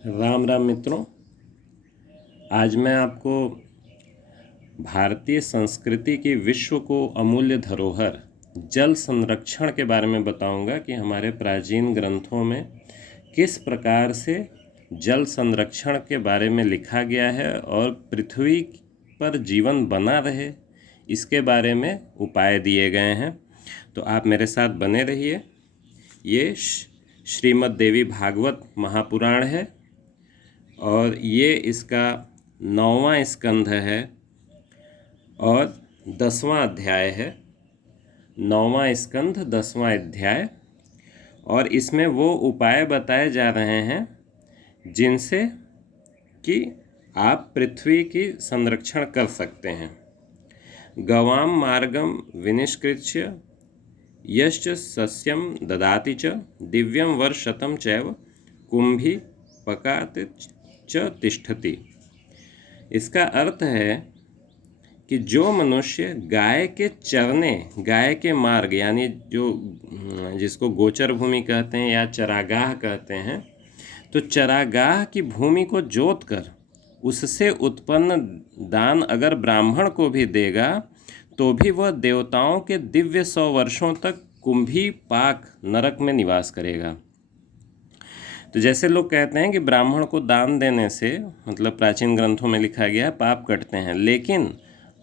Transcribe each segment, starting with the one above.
राम राम मित्रों। आज मैं आपको भारतीय संस्कृति की विश्व को अमूल्य धरोहर जल संरक्षण के बारे में बताऊंगा कि हमारे प्राचीन ग्रंथों में किस प्रकार से जल संरक्षण के बारे में लिखा गया है और पृथ्वी पर जीवन बना रहे इसके बारे में उपाय दिए गए हैं। तो आप मेरे साथ बने रहिए। ये श्रीमद् देवी भागवत महापुराण है और ये इसका 9वां स्कंध है और 10वां अध्याय है। 9वां स्कंध 10वां अध्याय, और इसमें वो उपाय बताए जा रहे हैं जिनसे कि आप पृथ्वी की संरक्षण कर सकते हैं। गवाम मार्गम विनिष्कृत्य यश्च सस्यम ददाति च दिव्यम वर्षशतं चैव कुंभी पकात च तिष्ठति। इसका अर्थ है कि जो मनुष्य गाय के चरने, गाय के मार्ग यानी जो जिसको गोचर भूमि कहते हैं या चरागाह कहते हैं, तो चरागाह की भूमि को जोत कर उससे उत्पन्न दान अगर ब्राह्मण को भी देगा तो भी वह देवताओं के दिव्य 100 वर्षों तक कुंभी पाक नरक में निवास करेगा। तो जैसे लोग कहते हैं कि ब्राह्मण को दान देने से, मतलब प्राचीन ग्रंथों में लिखा गया है, पाप कटते हैं, लेकिन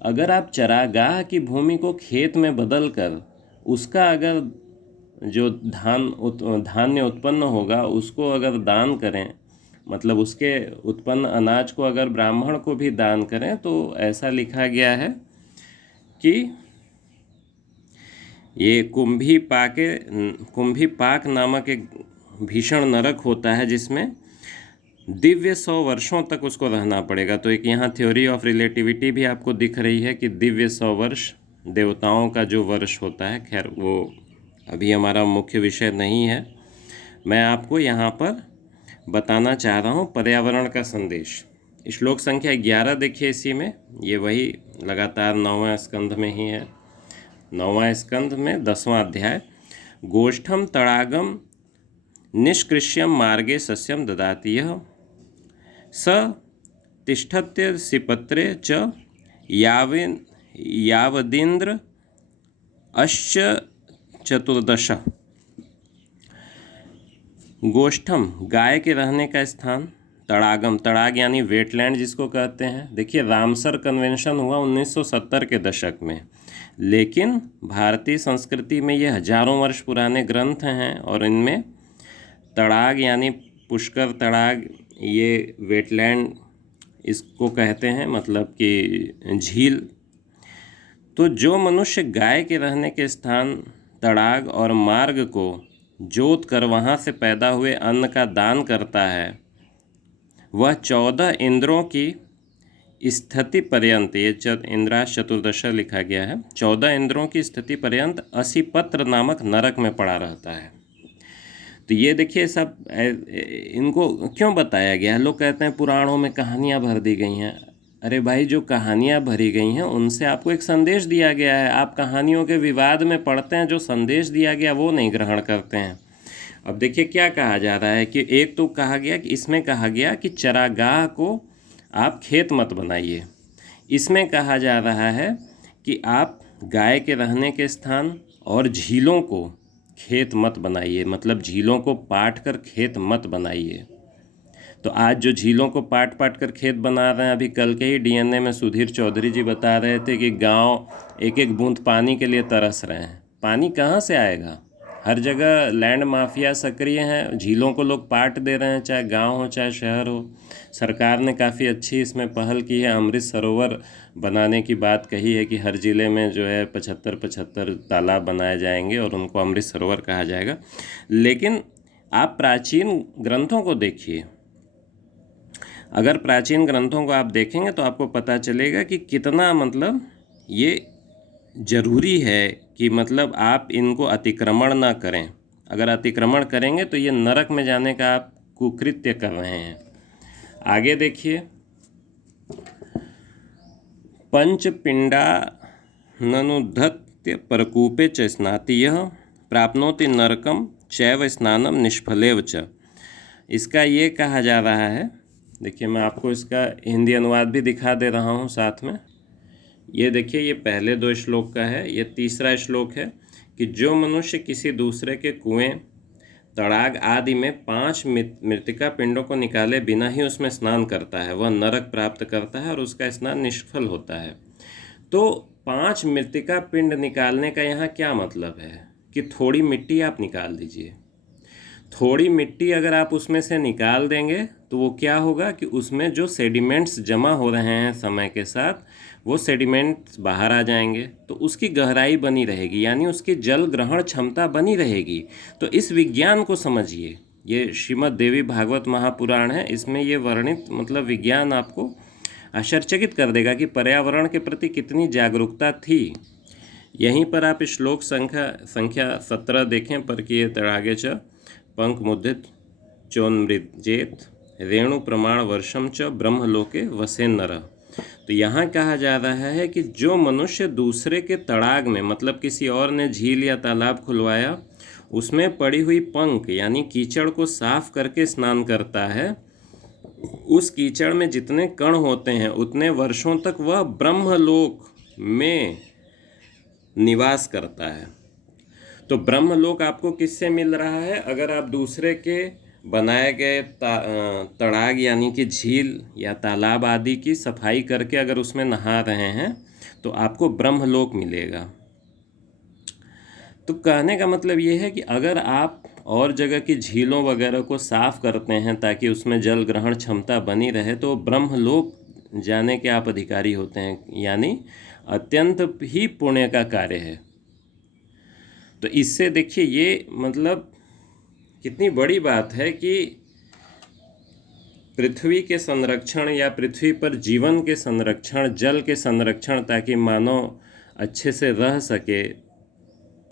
अगर आप चरागाह की भूमि को खेत में बदल कर उसका अगर जो धान्य उत्पन्न होगा उसको अगर दान करें, मतलब उसके उत्पन्न अनाज को अगर ब्राह्मण को भी दान करें, तो ऐसा लिखा गया है कि ये कुंभी पाक नामक एक भीषण नरक होता है जिसमें दिव्य 100 वर्षों तक उसको रहना पड़ेगा। तो एक यहाँ थ्योरी ऑफ रिलेटिविटी भी आपको दिख रही है कि दिव्य 100 वर्ष देवताओं का जो वर्ष होता है, खैर वो अभी हमारा मुख्य विषय नहीं है। मैं आपको यहाँ पर बताना चाह रहा हूँ पर्यावरण का संदेश। श्लोक संख्या 11 देखिए, इसी में ये वही लगातार 9वां स्कंध में ही है। 9वां स्कंध में 10वां अध्याय। गोष्ठम तड़ागम निष्कृष्यम मार्गे सस्यम ददाति यः स तिष्ठत्य सिपत्रे च यावदिन्द्र अश्च चतुर्दश। गोष्ठम गाय के रहने का स्थान, तड़ागम तड़ाग यानी वेटलैंड जिसको कहते हैं। देखिए, रामसर कन्वेंशन हुआ 1970 के दशक में, लेकिन भारतीय संस्कृति में ये हजारों वर्ष पुराने ग्रंथ हैं और इनमें तड़ाग यानी पुष्कर तड़ाग, ये वेटलैंड इसको कहते हैं, मतलब कि झील। तो जो मनुष्य गाय के रहने के स्थान तड़ाग और मार्ग को जोत कर वहाँ से पैदा हुए अन्न का दान करता है, वह 14 इंद्रों की स्थिति पर्यंत, ये इंद्राश चतुर्दशा लिखा गया है, 14 इंद्रों की स्थिति पर्यंत असिपत्र नामक नरक में पड़ा रहता है। तो ये देखिए, सब इनको क्यों बताया गया है? लोग कहते हैं पुराणों में कहानियाँ भर दी गई हैं। अरे भाई, जो कहानियाँ भरी गई हैं उनसे आपको एक संदेश दिया गया है। आप कहानियों के विवाद में पढ़ते हैं, जो संदेश दिया गया वो नहीं ग्रहण करते हैं। अब देखिए क्या कहा जा रहा है कि एक तो कहा गया कि इसमें कहा गया कि चरागाह को आप खेत मत बनाइए। इसमें कहा जा रहा है कि आप गाय के रहने के स्थान और झीलों को खेत मत बनाइए, मतलब झीलों को पाट कर खेत मत बनाइए। तो आज जो झीलों को पाट पाट कर खेत बना रहे हैं, अभी कल के ही डीएनए में सुधीर चौधरी जी बता रहे थे कि गांव एक एक बूंद पानी के लिए तरस रहे हैं। पानी कहाँ से आएगा? हर जगह लैंड माफिया सक्रिय हैं, झीलों को लोग पाट दे रहे हैं, चाहे गांव हो चाहे शहर हो। सरकार ने काफ़ी अच्छी इसमें पहल की है, अमृत सरोवर बनाने की बात कही है कि हर ज़िले में जो है 75-75 तालाब बनाए जाएंगे और उनको अमृत सरोवर कहा जाएगा। लेकिन आप प्राचीन ग्रंथों को देखिए, अगर प्राचीन ग्रंथों को आप देखेंगे तो आपको पता चलेगा कि कितना, मतलब ये ज़रूरी है कि मतलब आप इनको अतिक्रमण ना करें। अगर अतिक्रमण करेंगे तो ये नरक में जाने का आप कुकृत्य कर रहे हैं। आगे देखिए, पंचपिंडा ननुद्धत्य परकूपे च स्नाति यः प्राप्नोति नरकम चैव स्नानम निष्फलेव च। इसका ये कहा जा रहा है, देखिए मैं आपको इसका हिंदी अनुवाद भी दिखा दे रहा हूँ साथ में। ये देखिए, ये पहले 2 श्लोक का है। ये तीसरा श्लोक है कि जो मनुष्य किसी दूसरे के कुएं, तड़ाग आदि में 5 मृतिका पिंडों को निकाले बिना ही उसमें स्नान करता है, वह नरक प्राप्त करता है और उसका स्नान निष्फल होता है। तो 5 मृतिका पिंड निकालने का यहाँ क्या मतलब है कि थोड़ी मिट्टी आप निकाल दीजिए। थोड़ी मिट्टी अगर आप उसमें से निकाल देंगे तो वो क्या होगा कि उसमें जो सेडिमेंट्स जमा हो रहे हैं समय के साथ, वो सेडिमेंट्स बाहर आ जाएंगे, तो उसकी गहराई बनी रहेगी, यानी उसकी जल ग्रहण क्षमता बनी रहेगी। तो इस विज्ञान को समझिए, ये श्रीमद् देवी भागवत महापुराण है, इसमें ये वर्णित मतलब विज्ञान आपको आश्चर्यचकित कर देगा कि पर्यावरण के प्रति कितनी जागरूकता थी। यहीं पर आप श्लोक संख्या 17 देखें, पर कि ये तड़ागे च पंख मुद्रित चोन्मृजेत रेणु प्रमाण वर्षम च ब्रह्मलोके वसेन नर। तो यहाँ कहा जा रहा है कि जो मनुष्य दूसरे के तड़ाग में, मतलब किसी और ने झील या तालाब खुलवाया, उसमें पड़ी हुई पंख यानी कीचड़ को साफ करके स्नान करता है, उस कीचड़ में जितने कण होते हैं उतने वर्षों तक वह ब्रह्मलोक में निवास करता है। तो ब्रह्मलोक आपको किससे मिल रहा है? अगर आप दूसरे के बनाए गए तड़ाग यानी कि झील या तालाब आदि की सफाई करके अगर उसमें नहा रहे हैं तो आपको ब्रह्मलोक मिलेगा। तो कहने का मतलब ये है कि अगर आप और जगह की झीलों वगैरह को साफ करते हैं ताकि उसमें जल ग्रहण क्षमता बनी रहे, तो ब्रह्मलोक जाने के आप अधिकारी होते हैं, यानी अत्यंत ही पुण्य का कार्य है। तो इससे देखिए ये मतलब कितनी बड़ी बात है कि पृथ्वी के संरक्षण या पृथ्वी पर जीवन के संरक्षण, जल के संरक्षण, ताकि मानव अच्छे से रह सके,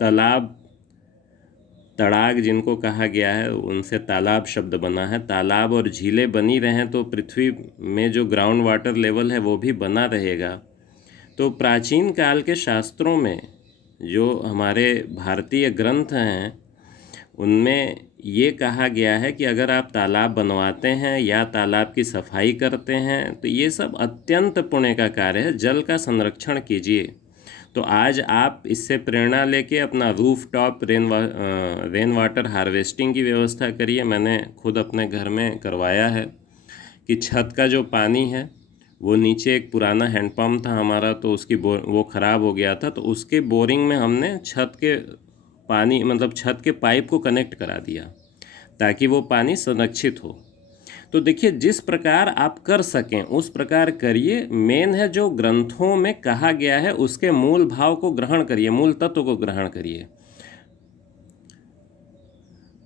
तालाब तड़ाग जिनको कहा गया है उनसे तालाब शब्द बना है, तालाब और झीलें बनी रहें तो पृथ्वी में जो ग्राउंड वाटर लेवल है वो भी बना रहेगा। तो प्राचीन काल के शास्त्रों में जो हमारे भारतीय ग्रंथ हैं उनमें ये कहा गया है कि अगर आप तालाब बनवाते हैं या तालाब की सफाई करते हैं तो ये सब अत्यंत पुण्य का कार्य है, जल का संरक्षण कीजिए। तो आज आप इससे प्रेरणा लेके अपना roof top rain water harvesting की व्यवस्था करिए। मैंने खुद अपने घर में करवाया है कि छत का जो पानी है वो नीचे एक पुराना हैंडपम्प था हमारा, तो उसकी वो ख़राब हो गया था, तो उसके बोरिंग में हमने छत के पानी मतलब छत के पाइप को कनेक्ट करा दिया ताकि वो पानी संरक्षित हो। तो देखिए जिस प्रकार आप कर सकें उस प्रकार करिए। मेन है जो ग्रंथों में कहा गया है उसके मूल भाव को ग्रहण करिए, मूल तत्व को ग्रहण करिए।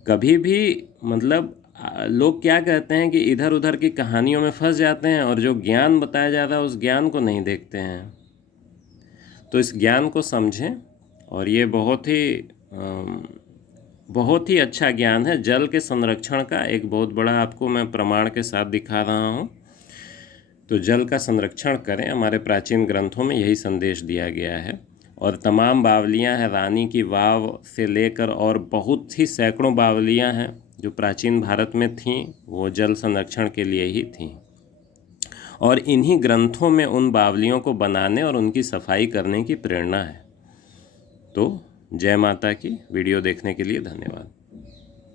कभी भी मतलब लोग क्या कहते हैं कि इधर उधर की कहानियों में फंस जाते हैं और जो ज्ञान बताया जा रहा है उस ज्ञान को नहीं देखते हैं। तो इस ज्ञान को समझें, और ये बहुत ही अच्छा ज्ञान है। जल के संरक्षण का एक बहुत बड़ा आपको मैं प्रमाण के साथ दिखा रहा हूँ। तो जल का संरक्षण करें, हमारे प्राचीन ग्रंथों में यही संदेश दिया गया है। और तमाम बावलियाँ हैं, रानी की वाव से लेकर और बहुत ही सैकड़ों बावलियाँ हैं जो प्राचीन भारत में थीं, वो जल संरक्षण के लिए ही थीं। और इन्हीं ग्रंथों में उन बावलियों को बनाने और उनकी सफाई करने की प्रेरणा है। तो जय माता की। वीडियो देखने के लिए धन्यवाद।